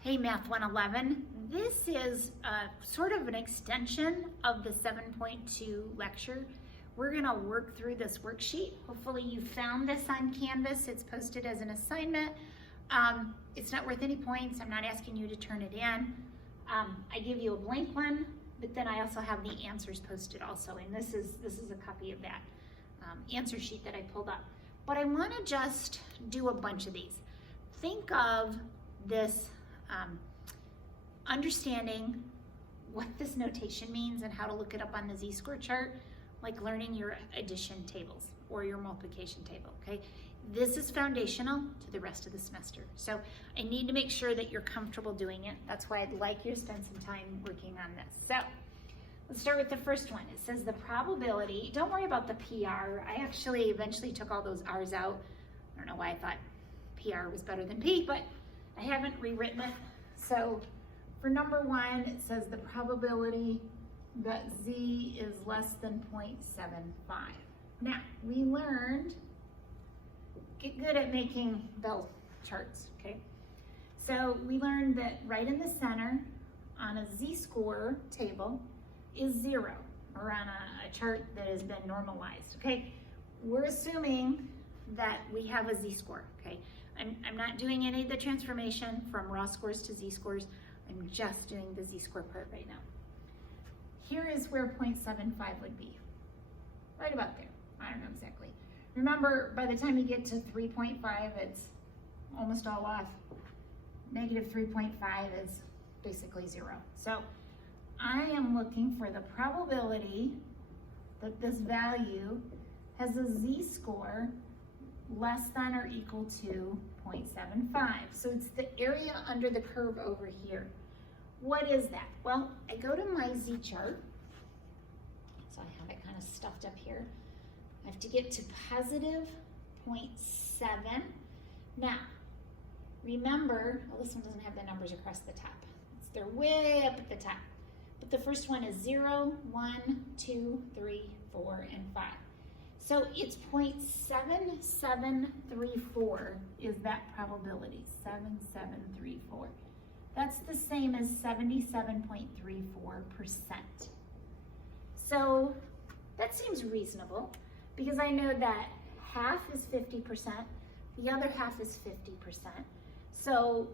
Hey, Math 111. This is sort of an extension of the 7.2 lecture. We're going to work through this worksheet. Hopefully you found this on Canvas. It's posted as an assignment. It's not worth any points. I'm not asking you to turn it in. I give you a blank one, but then I also have the answers posted also, and this is a copy of that answer sheet that I pulled up. But I want to just do a bunch of these. Think of this understanding what this notation means and how to look it up on the z-score chart, like learning your addition tables or your multiplication table, okay? This is foundational to the rest of the semester. So I need to make sure that you're comfortable doing it. That's why I'd like you to spend some time working on this. So let's start with the first one. It says the probability, don't worry about the PR. I actually eventually took all those R's out. I don't know why I thought PR was better than P, but I haven't rewritten it. So for number one, it says the probability that Z is less than 0.75. Now, we learned, get good at making bell charts, okay? So we learned that right in the center on a Z-score table is 0, or on a chart that has been normalized, okay? We're assuming that we have a Z-score, okay? I'm not doing any of the transformation from raw scores to Z-scores. I'm just doing the Z-score part right now. Here is where 0.75 would be, right about there. I don't know exactly. Remember, by the time you get to 3.5, it's almost all off. Negative 3.5 is basically 0. So I am looking for the probability that this value has a Z-score less than or equal to 0.75. So it's the area under the curve over here. What is that? Well, I go to my Z chart. So I have it kind of stuffed up here. I have to get to positive 0.7. Now, remember, well, this one doesn't have the numbers across the top. They're way up at the top. But the first one is 0, 1, 2, 3, 4, and 5. So it's 0.7734 is that probability, 7734. That's the same as 77.34%. So that seems reasonable because I know that half is 50%, the other half is 50%. So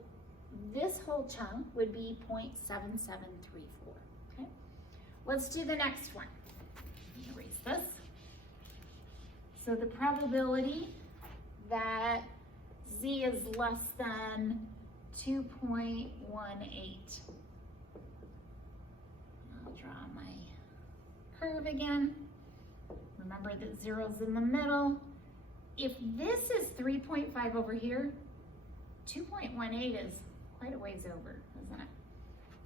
this whole chunk would be 0.7734, okay? Let's do the next one. Let me erase this. So the probability that Z is less than 2.18. I'll draw my curve again. Remember that 0's in the middle. If this is 3.5 over here, 2.18 is quite a ways over, isn't it?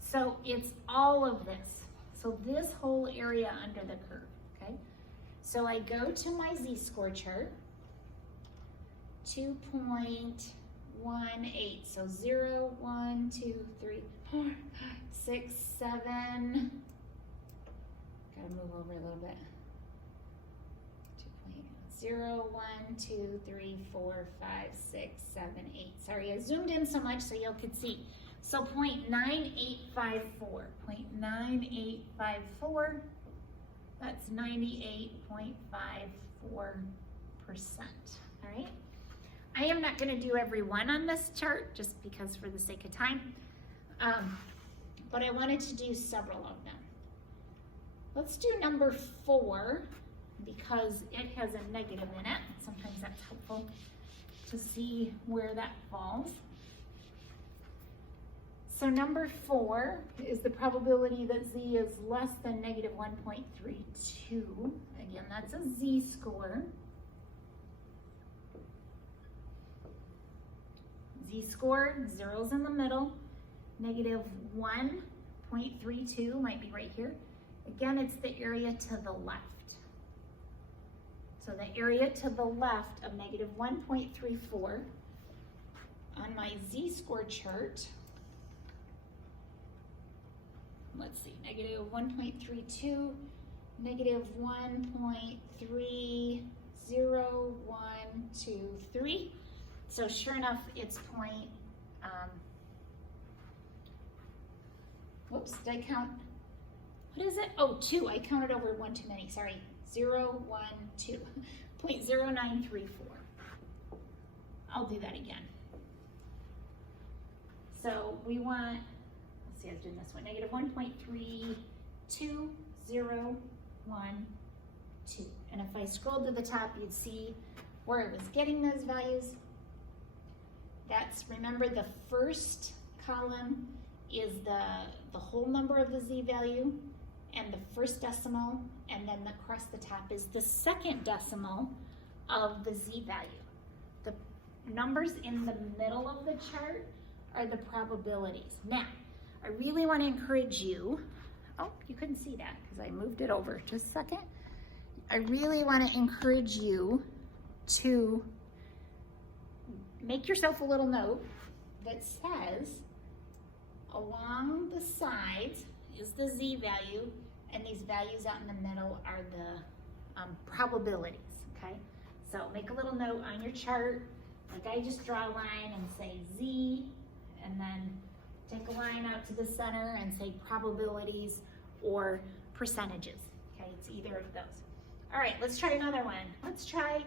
So it's all of this. So this whole area under the curve, okay? So I go to my Z-score chart, 2.18, so 0, 1, 2, 3, 4, 5, 6, 7, gotta move over a little bit, 2.0, 1, 2, 3, 4, 5, 6, 7, 8, sorry, I zoomed in so much so y'all could see. So 0.9854, 0.9854, that's 98.54%, all right? I am not gonna do every one on this chart just because for the sake of time, but I wanted to do several of them. Let's do number 4 because it has a negative in it. Sometimes that's helpful to see where that falls. So number 4 is the probability that Z is less than negative 1.32. Again, that's a Z-score. Z-score, 0's in the middle. Negative 1.32 might be right here. Again, it's the area to the left. So the area to the left of negative 1.34 on my Z-score chart, let's see, negative 1.32, negative 1.30123. So sure enough, it's oops, did I count? What is it? Oh, 2. I counted over one too many. Sorry. 0, 1, 2. 0.0934. I'll do that again. So we want, let's see, I was doing this one, negative 1.32012. And if I scroll to the top, you'd see where it was getting those values. That's, remember, the first column is the whole number of the z value and the first decimal, and then across the top is the second decimal of the z value. The numbers in the middle of the chart are the probabilities. Now, I really want to encourage you, oh, you couldn't see that because I moved it over, just a second. I really want to encourage you to make yourself a little note that says along the sides is the z value, and these values out in the middle are the probabilities, okay? So make a little note on your chart, like I just draw a line and say z, and then take a line out to the center and say probabilities or percentages, okay? It's either of those. All right, let's try another one. Let's try,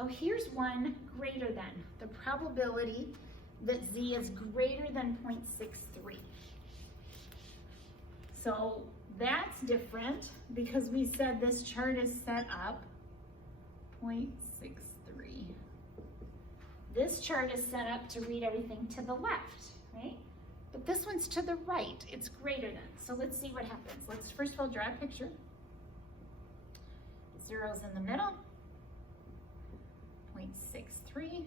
oh, here's one greater than. The probability that z is greater than 0.63. So that's different because we said this chart is set up 0.63. This chart is set up to read everything to the left, right? But this one's to the right, it's greater than. So let's see what happens. Let's first of all draw a picture. Zero's in the middle, 0.63.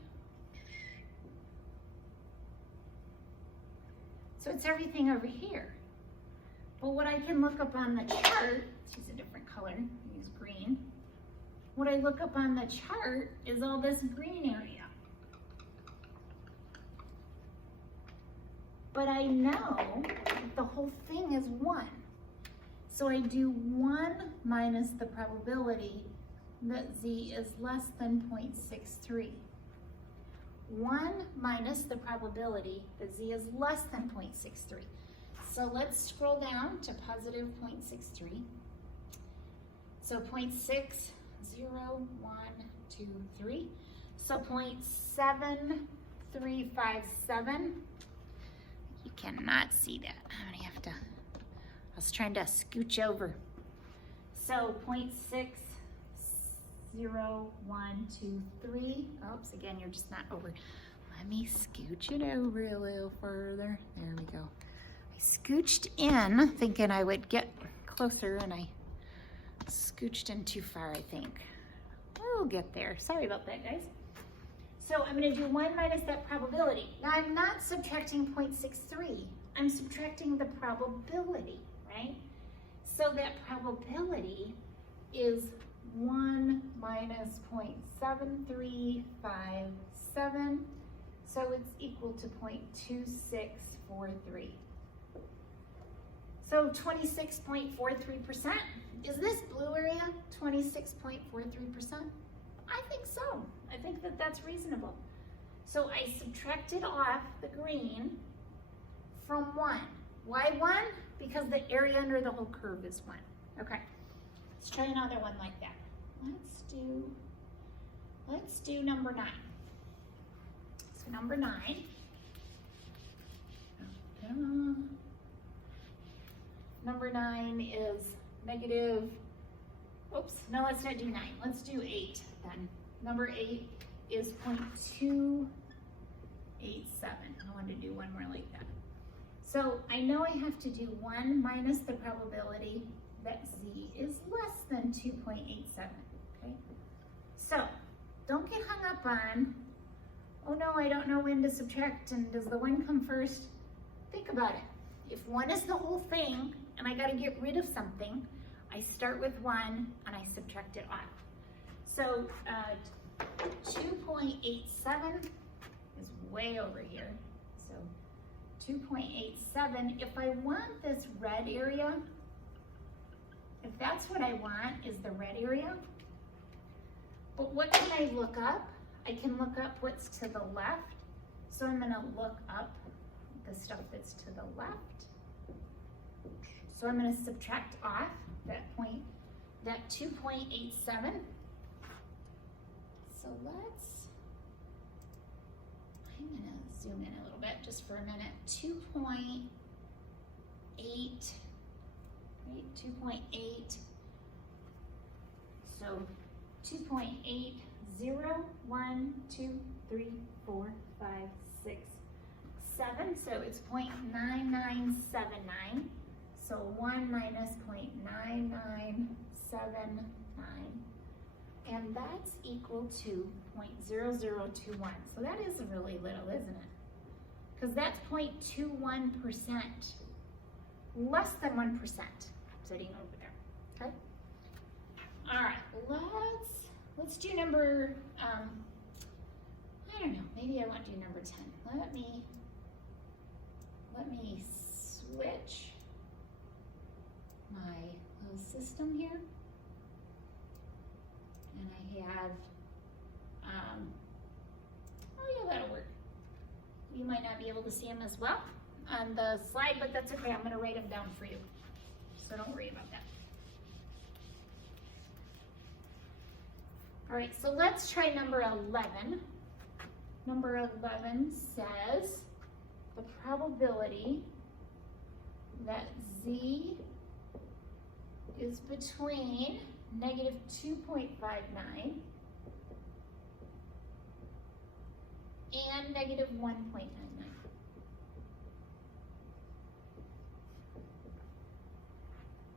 So it's everything over here. But what I can look up on the chart, let's use a different color, use green. What I look up on the chart is all this green area. But I know the whole thing is 1. So I do 1 minus the probability that z is less than 0.63. 1 minus the probability that z is less than 0.63. So let's scroll down to positive 0.63. So 0.60123. So 0.7357. You cannot see that. I'm gonna have to, I was trying to scooch over. So 0.60123. Oops, again, you're just not over. Let me scooch it over a little further. There we go. I scooched in thinking I would get closer, and I scooched in too far, I think. We'll get there. Sorry about that, guys. So I'm going to do 1 minus that probability. Now I'm not subtracting 0.63. I'm subtracting the probability, right? So that probability is 1 minus 0.7357. So it's equal to 0.2643. So 26.43%. Is this blue area 26.43%? I think so. I think that that's reasonable. So I subtracted off the green from 1. Why 1? Because the area under the whole curve is 1. Okay, let's try another one like that. Let's do number 9. So number 9. Number 9 is negative, oops, no, let's not do 9. Let's do 8 then. Number 8 is 0.287. I want to do one more like that. So I know I have to do 1 minus the probability that z is less than 2.87, okay? So don't get hung up on, oh no, I don't know when to subtract, and does the 1 come first? Think about it. If 1 is the whole thing, and I got to get rid of something, I start with 1 and I subtract it off. So 2.87 is way over here. So 2.87, if I want this red area, if that's what I want is the red area, but what can I look up? I can look up what's to the left. So I'm going to look up the stuff that's to the left. So I'm going to subtract off that 2.87. So I'm going to zoom in a little bit just for a minute. 2.8, right? 2.8. So 2.80, 1, 2, 3, 4, 5, 6, 7. So it's 0.9979. So 1 minus 0.9979. And that's equal to 0.0021. So that is really little, isn't it? Because that's 0.21%. Less than 1% sitting over there. Okay? All right, let's do number, I don't know, maybe I want to do number 10. Let me switch my little system here. And I have, oh yeah, that'll work. You might not be able to see them as well on the slide, but that's okay. I'm going to write them down for you. So don't worry about that. All right, so let's try number 11. Number 11 says the probability that Z is between negative 2.59 and negative 1.99.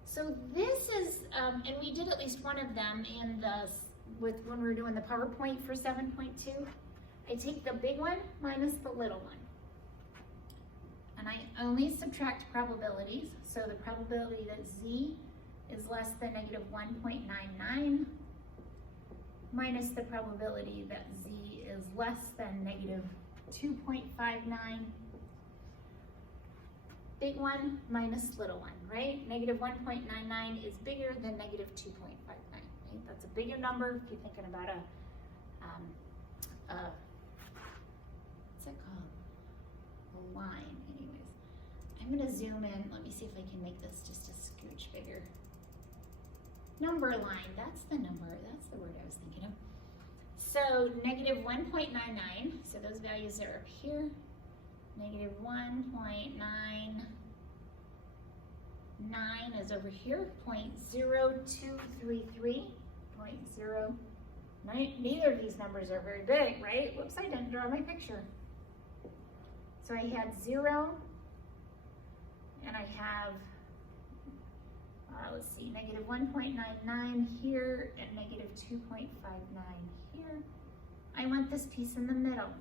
So this is, and we did at least one of them in the, when we were doing the PowerPoint for 7.2. I take the big one minus the little one. And I only subtract probabilities. So the probability that Z is less than negative 1.99 minus the probability that Z is less than negative 2.59. Big one minus little one, right? Negative 1.99 is bigger than negative 2.59, right? That's a bigger number if you're thinking about what's it called? A line, anyways. I'm gonna zoom in. Let me see if I can make this just a scooch bigger. Number line, that's the number, that's the word I was thinking of. So negative 1.99, so those values are up here. Negative 1.99 is over here, 0.0233, 0.0. Neither of these numbers are very big, right? Whoops, I didn't draw my picture. So I had 0, and I have, let's see, negative 1.99 here and negative 2.59 here. I want this piece in the middle.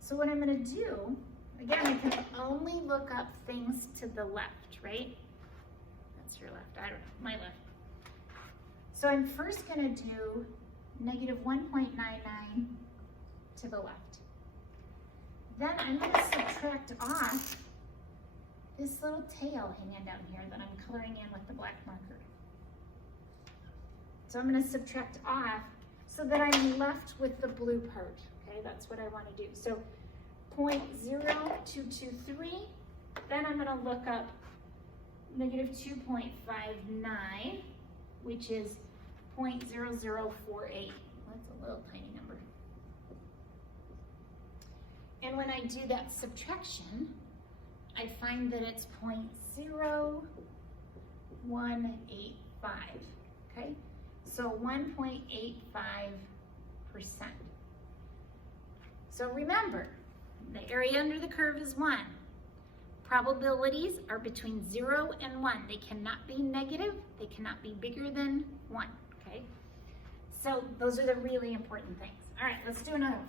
So what I'm going to do, again, I can only look up things to the left, right? That's your left, I don't know, my left. So I'm first going to do negative 1.99 to the left. Then I'm going to subtract off this little tail hanging down here that I'm coloring in with the black marker. So I'm going to subtract off so that I'm left with the blue part. Okay, that's what I want to do. So 0.0223, then I'm going to look up negative 2.59, which is 0.0048. That's a little tiny number. And when I do that subtraction, I find that it's 0.0185, okay? So 1.85%. So remember, the area under the curve is 1. Probabilities are between 0 and 1. They cannot be negative. They cannot be bigger than 1, okay? So those are the really important things. All right, let's do another one.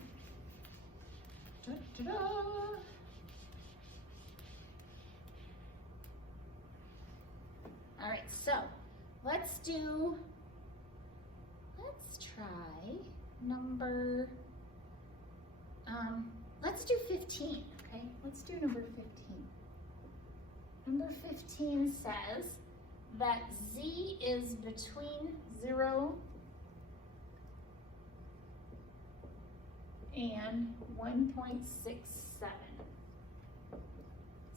Ta-da! All right, so let's try number, let's do 15, okay? Let's do number 15. Number 15 says that Z is between 0 and 1.67.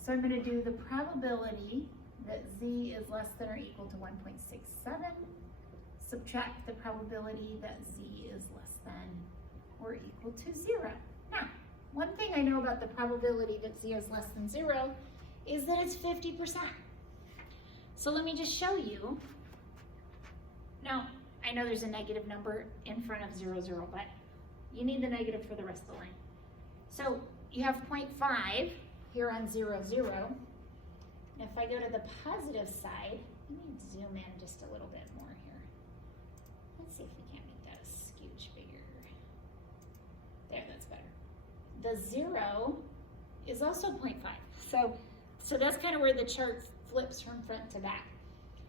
So I'm going to do the probability that z is less than or equal to 1.67, subtract the probability that z is less than or equal to 0. Now, one thing I know about the probability that z is less than 0 is that it's 50%. So let me just show you. Now, I know there's a negative number in front of 0, 0, but you need the negative for the rest of the line. So you have 0.5 here on 0, 0. And if I go to the positive side, let me zoom in just a little bit more here. Let's see if we can't make that a scooch bigger. There, that's better. The 0 is also 0.5. So that's kind of where the chart flips from front to back.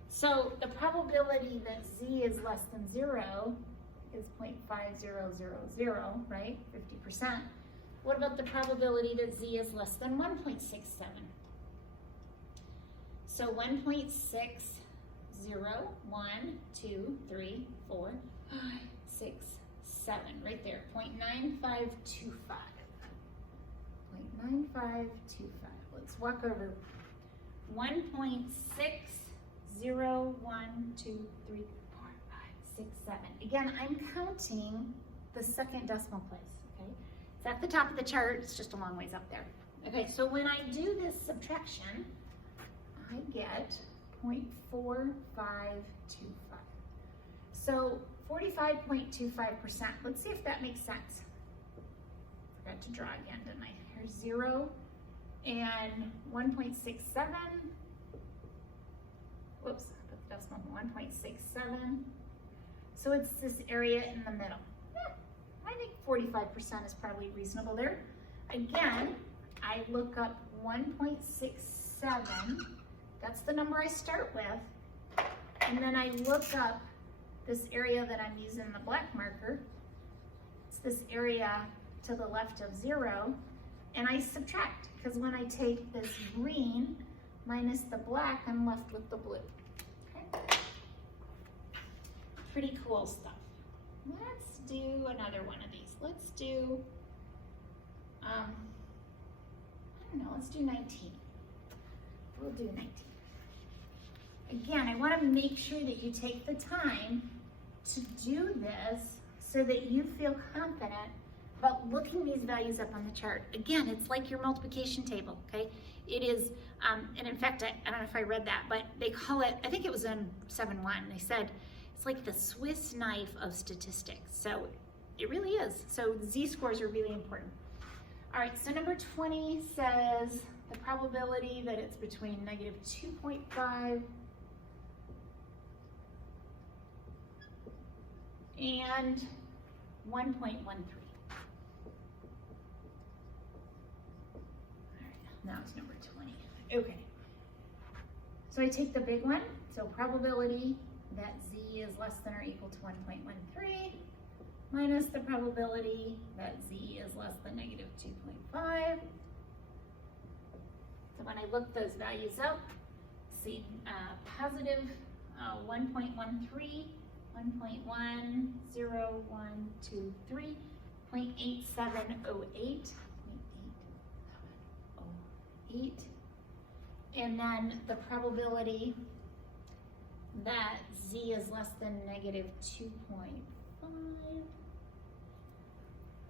So the probability that z is less than 0 is 0.5000, right? 50%. What about the probability that z is less than 1.67? So 1.60, 1, 2, 3, 4, 5, 6, 7, right there, 0.9525. 0.9525. Let's walk over 1.60, 1, 2, 3, 4, 5, 6, 7. Again, I'm counting the second decimal place, okay? It's at the top of the chart, it's just a long ways up there. Okay, so when I do this subtraction, I get 0.4525. So 45.25%, let's see if that makes sense. Forgot to draw again, didn't I? Here's 0 and 1.67. Whoops, I put the decimal 1.67. So it's this area in the middle. Yeah, I think 45% is probably reasonable there. Again, I look up 1.67. That's the number I start with. And then I look up this area that I'm using the black marker. It's this area to the left of 0. And I subtract, because when I take this green minus the black, I'm left with the blue. Okay? Pretty cool stuff. Let's do another one of these. Let's do, I don't know, let's do 19. We'll do 19. Again, I want to make sure that you take the time to do this so that you feel confident about looking these values up on the chart. Again, it's like your multiplication table, okay? It is, and in fact, I don't know if I read that, but they call it, I think it was in 7-1, they said, it's like the Swiss knife of statistics. So it really is. So z-scores are really important. All right, so number 20 says the probability that it's between negative 2.5 and 1.13. Now it's number 20. Okay. So I take the big one. So probability that z is less than or equal to 1.13 minus the probability that z is less than negative 2.5. So when I look those values up, see positive 1.13, 1.1, 0, 1, 2, 3, 0.8708. 8, and then the probability that z is less than negative 2.5,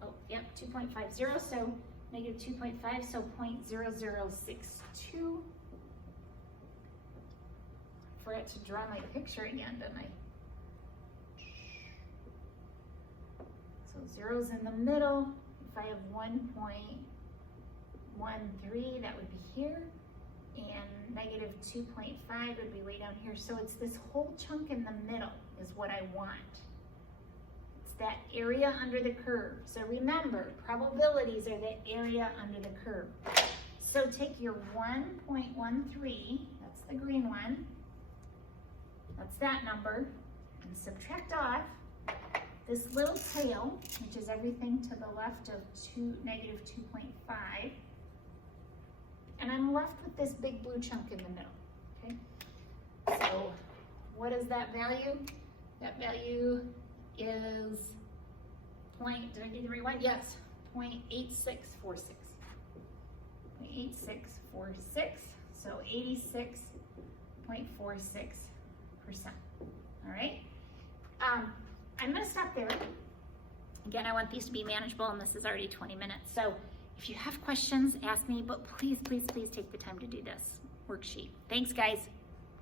oh, yep, 2.50, so negative 2.5, so 0.0062. Forgot to draw my picture again, didn't I? So 0's in the middle. If I have 1.13, that would be here, and negative 2.5 would be way down here. So it's this whole chunk in the middle is what I want. It's that area under the curve. So remember, probabilities are the area under the curve. So take your 1.13, that's the green one, that's that number, and subtract off this little tail, which is everything to the left of negative 2.5. And I'm left with this big blue chunk in the middle, okay? So what is that value? That value is did I do the right one? Yes, 0.8646. 0.8646, so 86.46%. All right. I'm going to stop there. Again, I want these to be manageable, and this is already 20 minutes. So if you have questions, ask me, but please, please, please take the time to do this worksheet. Thanks, guys.